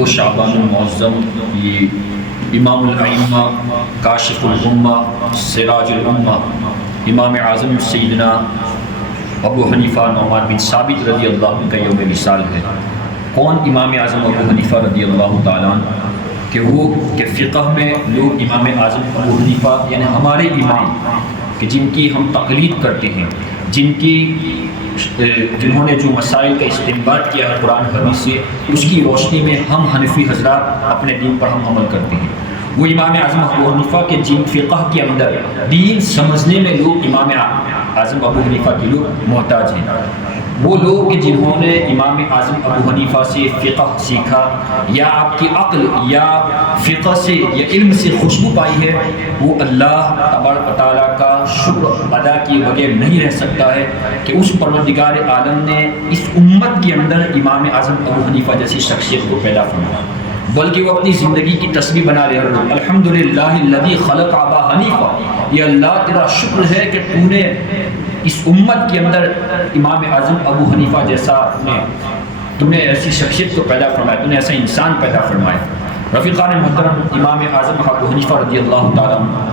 دو شعبان المعظم یہ امام الائمہ کاشف الامہ سراج الامہ امام اعظم سیدنا ابو حنیفہ نعمان بن ثابت رضی اللہ عنہ کا یوم وصال ہے۔ کون امام اعظم ابو حنیفہ رضی اللہ تعالیٰ عنہ؟ کہ وہ کہ فقہ میں لوگ امام اعظم ابو حنیفہ یعنی ہمارے امام کہ جن کی ہم تقلید کرتے ہیں، جنہوں نے جو مسائل کا استنباط کیا ہے قرآن حدیث سے، اس کی روشنی میں ہم حنفی حضرات اپنے دین پر ہم عمل کرتے ہیں۔ وہ امام اعظم ابو حنیفہ کے جن فقہ کے اندر دین سمجھنے میں لوگ امام اعظم ابو حنیفہ کے لوگ محتاج ہیں، وہ لوگ کہ جنہوں نے امام اعظم ابو حنیفہ سے فقہ سیکھا یا آپ کی عقل یا فقہ سے یا علم سے خوشبو پائی ہے، وہ اللہ تبارک و تعالیٰ کا شکر ادا کیے بغیر نہیں رہ سکتا ہے کہ اس پروردگار عالم نے اس امت کے اندر امام اعظم ابو حنیفہ جیسی شخصیت کو پیدا فرمایا، بلکہ وہ اپنی زندگی کی تسبیح بنا رہے ہیں، الحمدللہ الذی خلق ابا حنیفہ، یہ اللہ تیرا شکر ہے کہ تو نے اس امت کے اندر امام اعظم ابو حنیفہ جیسا تم نے ایسی شخصیت کو پیدا فرمایا، تم نے ایسا انسان پیدا فرمایا۔ رفیقان محترم، امام اعظم ابو حنیفہ رضی اللہ تعالیٰ عنہ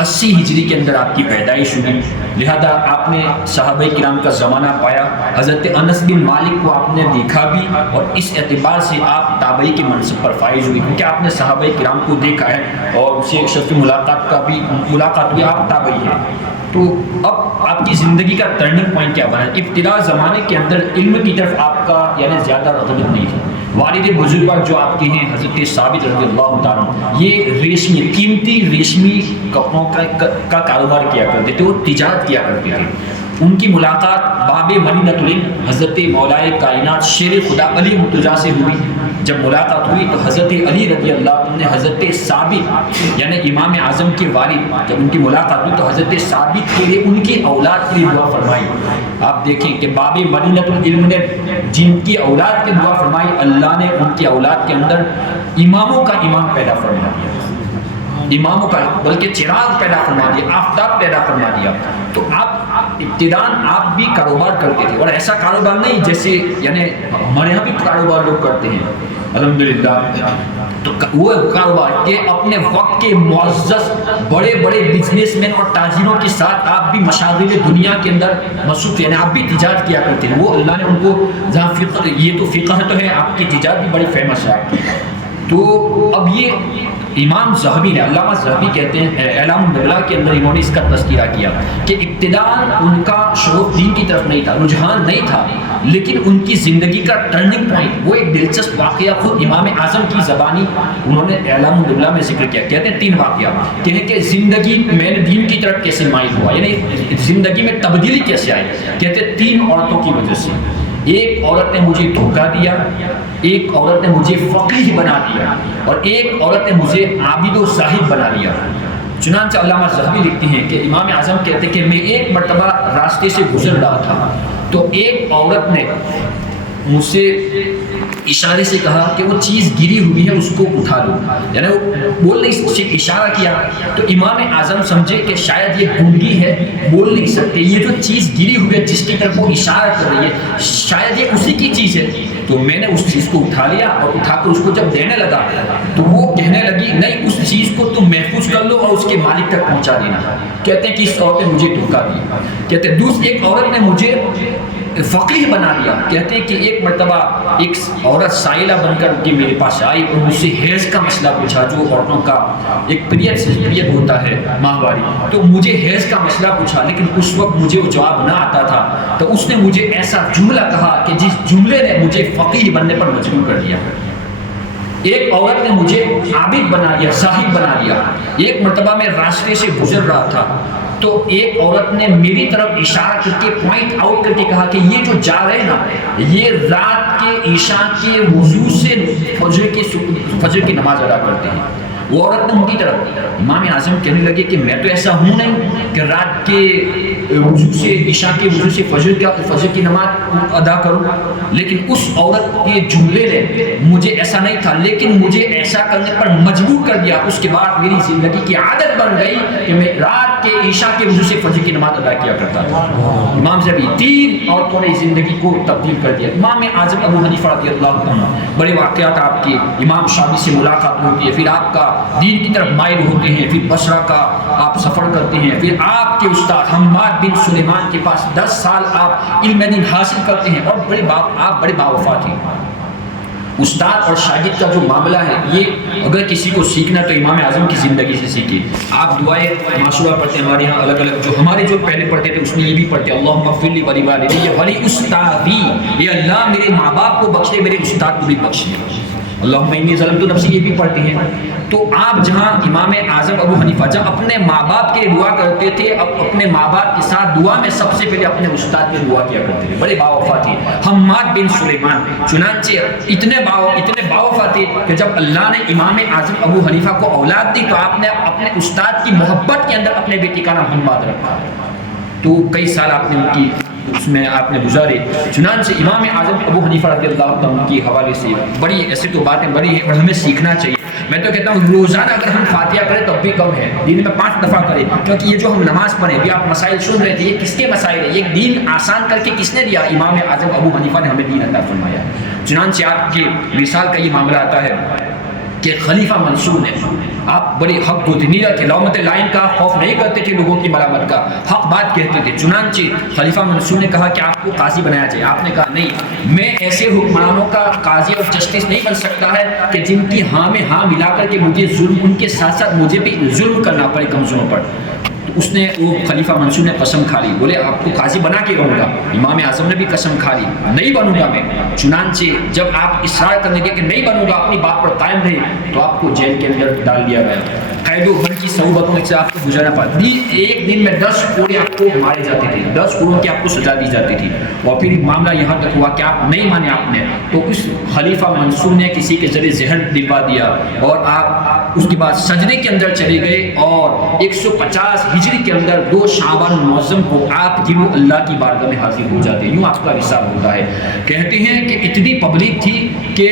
80 ہجری کے اندر آپ کی پیدائش ہوئی، لہذا آپ نے صحابہ کرام کا زمانہ پایا، حضرت انس بن مالک کو آپ نے دیکھا بھی، اور اس اعتبار سے آپ تابعی کے منصب پر فائز ہوئی کیونکہ آپ نے صحابہ کرام کو دیکھا ہے اور ان سے شرف ملاقات بھی آپ تابعی ہیں۔ تو اب آپ کی زندگی کا ٹرننگ پوائنٹ کیا بنا؟ ابتدا زمانے کے اندر علم کی طرف آپ کا یعنی زیادہ رغبت نہیں تھی۔ والد بزرگ جو آپ کے ہیں حضرت ثابت رضی اللہ تعالیٰ یہ ریشمی قیمتی ریشمی کپڑوں کا کاروبار کیا کرتے تھے، وہ تجارت کیا کرتے تھے۔ ان کی ملاقات باب مدینۃ العلم حضرت مولائے کائنات شیر خدا علی مرتضیٰ سے ہوئی۔ جب ملاقات ہوئی تو حضرت علی رضی اللہ عنہ نے حضرت ثابت یعنی امام اعظم کے والد، جب ان کی ملاقات ہوئی تو حضرت ثابت کے لیے ان کی اولاد کے لیے دعا فرمائی۔ آپ دیکھیں کہ باب مدینۃ العلم نے جن کی اولاد کی دعا فرمائی، اللہ نے ان کی اولاد کے اندر اماموں کا امام پیدا فرما دیا، اماموں کا بلکہ چراغ پیدا فرما دیا، آفتاب پیدا فرما دیا۔ تو آپ ابتداءً آپ بھی کاروبار کرتے تھے، اور ایسا کاروبار نہیں جیسے یعنی ہمارے یہاں بھی کاروبار لوگ کرتے ہیں الحمدللہ، تو وہ کاروبار کہ اپنے وقت کے معزز بڑے بڑے بزنس مین اور تاجروں کے ساتھ آپ بھی مشاغل دنیا کے اندر مصروف یعنی آپ بھی تجارت کیا کرتے ہیں۔ وہ اللہ نے ان کو جہاں فقہ یہ تو فقہ تو ہے، آپ کی تجارت بھی بڑی فیمس ہے آپ کی۔ تو اب یہ امام ذہبی نے، علامہ ذہبی کہتے ہیں اعلام النبلاء کے اندر انہوں نے اس کا تذکرہ کیا کہ ابتداء ان کا شوق دین کی طرف نہیں تھا، رجحان نہیں تھا، لیکن ان کی زندگی کا ٹرننگ پوائنٹ وہ ایک دلچسپ واقعہ خود امام اعظم کی زبانی انہوں نے اعلام النبلاء میں ذکر کیا۔ کہتے ہیں 3 واقعہ کہ زندگی میں نے دین کی طرف کیسے مائل ہوا، یعنی زندگی میں تبدیلی کیسے آئی۔ کہتے ہیں 3 عورتوں کی وجہ سے، ایک عورت نے مجھے دھوکہ دیا، ایک عورت نے مجھے فقیہ بنا دیا، اور ایک عورت نے مجھے عابد و زاہد بنا دیا۔ چنانچہ علامہ ذہبی لکھتے ہیں کہ امام اعظم کہتے ہیں کہ میں ایک مرتبہ راستے سے گزر رہا تھا تو ایک عورت نے مجھ سے اشارے سے کہا کہ وہ چیز گری ہوئی ہے اس کو اٹھا لو، یعنی وہ بول نہیں، صرف اشارہ کیا۔ تو امام اعظم سمجھے کہ شاید یہ گونگی ہے، بول نہیں سکتے، یہ جو چیز گری ہوئی ہے جس کی طرف وہ اشارہ کر رہی ہے شاید یہ اسی کی چیز ہے۔ تو میں نے اس چیز کو اٹھا لیا اور اٹھا کر اس کو جب دینے لگا تو وہ کہنے لگی نہیں، اس چیز کو تم محفوظ کر لو اور اس کے مالک تک پہنچا دینا۔ کہتے ہیں کہ اس عورت نے مجھے دھوکہ دیا۔ کہتے ہیں ایک عورت نے مجھے فقیہ بنا دیا۔ کہتے ہیں کہ ایک مرتبہ ایک عورت سائلہ بن کر کے میرے پاس آئی اور مجھ سے حیض کا مسئلہ پوچھا، جو عورتوں کا ایک پیریڈ ہوتا ہے ماہواری، تو مجھے حیض کا مسئلہ پوچھا، لیکن اس وقت مجھے وہ جواب نہ آتا تھا، تو اس نے مجھے ایسا جملہ کہا کہ جس جملے نے مجھے فقیہ بننے پر مجبور کر دیا۔ ایک عورت نے مجھے عابد بنا دیا، زاہد بنا دیا۔ ایک مرتبہ میں راستے سے گزر رہا تھا تو ایک عورت نے میری طرف اشارہ کر کے پوائنٹ آؤٹ کر کے کہا کہ یہ جو جا رہے نا، یہ رات کے عشاء کے وضو سے فجر کی نماز ادا کرتے ہیں۔ وہ عورت نے ان کی طرف، امام اعظم کہنے لگے کہ میں تو ایسا ہوں نہیں کہ رات کے وضو سے عشاء کے وضو سے فجر کی نماز ادا کروں، لیکن اس عورت کے جملے نے مجھے ایسا نہیں تھا، لیکن مجھے ایسا کرنے پر مجبور کر دیا۔ اس کے بعد میری زندگی کی عادت بن گئی کہ میں رات رات کے عشاء کے وضو سے فجر کی نماز ادا کیا کرتا تھا۔ امام زہبی 3 عورتوں نے زندگی کو تبدیل کر دیا۔ امام اعظم ابو حنیفہ رضی اللہ عنہ، بڑے واقعات آپ کے، امام شافعی سے ملاقات ہوتی ہے، پھر آپ کا دین کی طرف مائل ہوتے ہیں، پھر بصرہ کا آپ سفر کرتے ہیں، پھر آپ کے استاد حماد بن سلیمان کے پاس 10 سال آپ علم دین حاصل کرتے ہیں، اور آپ بڑے باوفا تھے۔ استاد اور شاگرد کا جو معاملہ ہے، یہ اگر کسی کو سیکھنا تو امام اعظم کی زندگی سے سیکھیے۔ آپ دعائیں معصورہ پڑھتے ہیں، ہمارے یہاں الگ الگ جو ہمارے جو پہلے پڑھتے تھے اس میں یہ بھی پڑھتے ہیں، اللہم اغفر لی ولی والدی ولی استادی، یہ اللہ میرے ماں باپ کو بخش دے، میرے استاد کو بھی بخش دے۔ اللہم انی ظلمت نفسی، یہ بھی پڑھتے ہیں۔ تو آپ جہاں امام اعظم ابو حنیفہ جب اپنے ماں باپ کے دعا کرتے تھے، اب اپنے ماں باپ کے ساتھ دعا میں سب سے پہلے اپنے استاد کے دعا کیا کرتے تھے، بڑے باوفا تھے۔ حماد بن سلیمان چنانچہ اتنے باوفا تھے کہ جب اللہ نے امام اعظم ابو حنیفہ کو اولاد دی تو آپ نے اپنے استاد کی محبت کے اندر اپنے بیٹے کا نام حماد رکھا، تو کئی سال آپ نے ان کی اس میں آپ نے گزارے۔ چنانچہ امام اعظم ابو حنیفہ رضی اللہ عنہ کے حوالے سے بڑی ایسی تو باتیں بڑی ہیں اور ہمیں سیکھنا چاہیے۔ میں تو کہتا ہوں روزانہ اگر ہم فاتحہ کریں تو بھی کم ہے، دن میں 5 دفعہ کریں، کیونکہ یہ جو ہم نماز پڑھیں بھی، آپ مسائل سن رہے تھے، یہ کس کے مسائل ہیں؟ یہ دین آسان کر کے کس نے دیا؟ امام اعظم ابو حنیفہ نے ہمیں دین عطا فرمایا۔ چنانچہ آپ کے مثال کا یہ معاملہ آتا ہے کہ خلیفہ منصور نے، آپ بڑے حق گزنیرہ تھے، لومت لائن کا خوف نہیں کرتے تھے، لوگوں کی ملامت کا، حق بات کہتے تھے۔ چنانچہ خلیفہ منصور نے کہا کہ آپ کو قاضی بنایا جائے، آپ نے کہا نہیں، میں ایسے حکمرانوں کا قاضی اور جسٹس نہیں بن سکتا ہے کہ جن کی ہاں میں ہاں ملا کر کے مجھے ظلم، ان کے ساتھ ساتھ مجھے بھی ظلم کرنا پڑے کمزوروں پر۔ اس نے وہ خلیفہ منصور نے قسم کھا لی، بولے آپ کو قاضی بنا کے رہوں گا۔ امام اعظم نے بھی قسم کھا لی، نہیں بنوں گا میں۔ چنانچہ جب آپ اصرار کرنے کے کہ نہیں بنوں گا، اپنی بات پر قائم رہے، تو آپ کو جیل کے اندر ڈال دیا گیا۔ قید و بند کی صعوبتوں سے آپ کو گزرنا پڑا، ایک دن میں 10 کوڑے آپ کو مارے جاتے تھے، 10 کوڑوں کی آپ کو سزا دی جاتی تھی۔ اور پھر معاملہ یہاں تک ہوا کہ آپ نہیں مانے آپ نے، تو اس خلیفہ منصور نے کسی کے ذریعے زہر دلوا دیا، اور آپ اس کے بعد سجدے کے اندر چلے گئے، اور 150 ہجری کے اندر 2 شعبان المعظم کو آپ جب اللہ کی بارگاہ میں حاضر ہو جاتے ہیں۔ یوں آپ کا حساب ہوتا ہے۔ کہتے ہیں کہ اتنی پبلک تھی کہ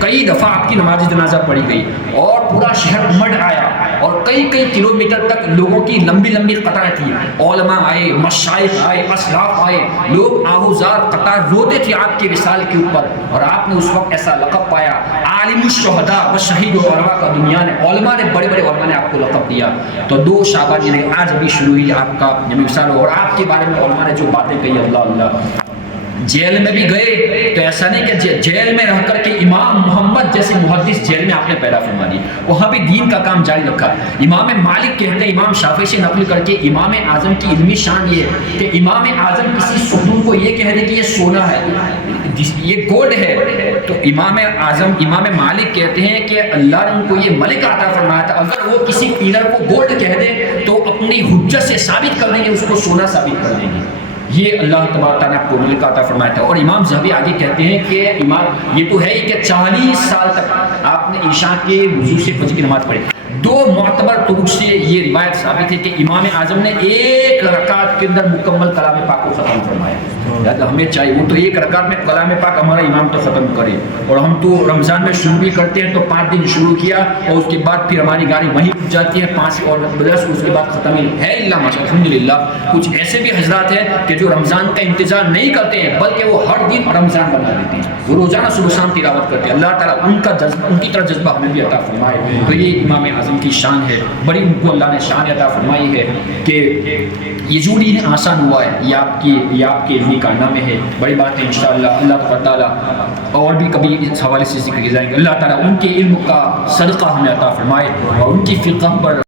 کئی دفعہ آپ کی نماز جنازہ پڑھی گئی، اور پورا شہر امڑ آیا، اور کئی کلومیٹر تک لوگوں کی لمبی قطاریں تھی، علماء آئے، مشائخ آئے، اسلاف آئے، لوگ آہوزار قطار روتے تھے آپ کے وصال کے اوپر۔ اور آپ نے اس وقت ایسا لقب پایا، عالم الشہداء و شہید و علماء کا دنیا نے، علماء نے، بڑے علماء نے آپ کو لقب دیا۔ تو 2 شعبان یعنی آج ابھی شروع ہوئی آپ کا وصال، اور آپ کے بارے میں علماء نے جو باتیں کہی، اللہ۔ جیل میں بھی گئے تو ایسا نہیں کہ جیل میں رہ کر کے امام محمد جیسے محدث جیل میں آپ نے پیدا فرما دی، وہاں بھی دین کا کام جاری رکھا۔ امام مالک کہتے ہیں، امام شافعی سے نقل کر کے، امام اعظم کی علمی شان یہ ہے کہ امام اعظم کسی ستون کو یہ کہہ دے کہ یہ سونا ہے، یہ گولڈ ہے، تو امام مالک کہتے ہیں کہ اللہ نے ان کو یہ ملک عطا فرمایا تھا، اگر وہ کسی پیلر کو گولڈ کہہ دے تو اپنی حجت سے ثابت کر دیں گے، اس کو سونا ثابت کر دیں گے۔ یہ اللہ تبارک تعالیٰ کو ملک عطا فرمایا تھا۔ اور امام زہبی آگے کہتے ہیں کہ امام یہ تو ہے کہ 40 سال تک آپ نے عشاء کے وضو سے فجر کی نماز پڑھی۔ 2 معتبر طرق سے یہ روایت ثابت ہے کہ امام اعظم نے 1 رکعت کے اندر مکمل کلام پاک کو ختم فرمایا۔ ہمیں چاہیے وہ تو 1 رکعت میں کلام پاک ہمارا امام تو ختم کرے، اور ہم تو رمضان میں شروع بھی کرتے ہیں تو 5 دن شروع کیا، اور اس کے بعد پھر ہماری گاڑی وہیں پہنچ جاتی ہے 5 اور 10، اس کے بعد ختم ہے اللہ ماشاء الحمدللہ۔ کچھ ایسے بھی حضرات ہیں کہ جو رمضان کا انتظار نہیں کرتے ہیں، بلکہ وہ ہر دن رمضان بنا دیتے ہیں، وہ روزانہ صبح شام تلاوت کرتے ہیں۔ اللہ تعالیٰ ان کا جذبہ، ان کی طرح جذبہ ہمیں بھی عطا فرمائے۔ تو یہ امام اعظم کی شان ہے، بڑی ان کو اللہ نے شان عطا فرمائی ہے کہ یہ جو دین آسان ہوا ہے، یہ آپ کے علمی کارنامے ہے، بڑی بات ہے۔ انشاءاللہ اللہ تعالیٰ اور بھی کبھی اس حوالے سے ذکر کیے جائیں گے۔ اللہ تعالیٰ ان کے علم کا صدقہ ہمیں عطا فرمائے، اور ان کی فقہ پر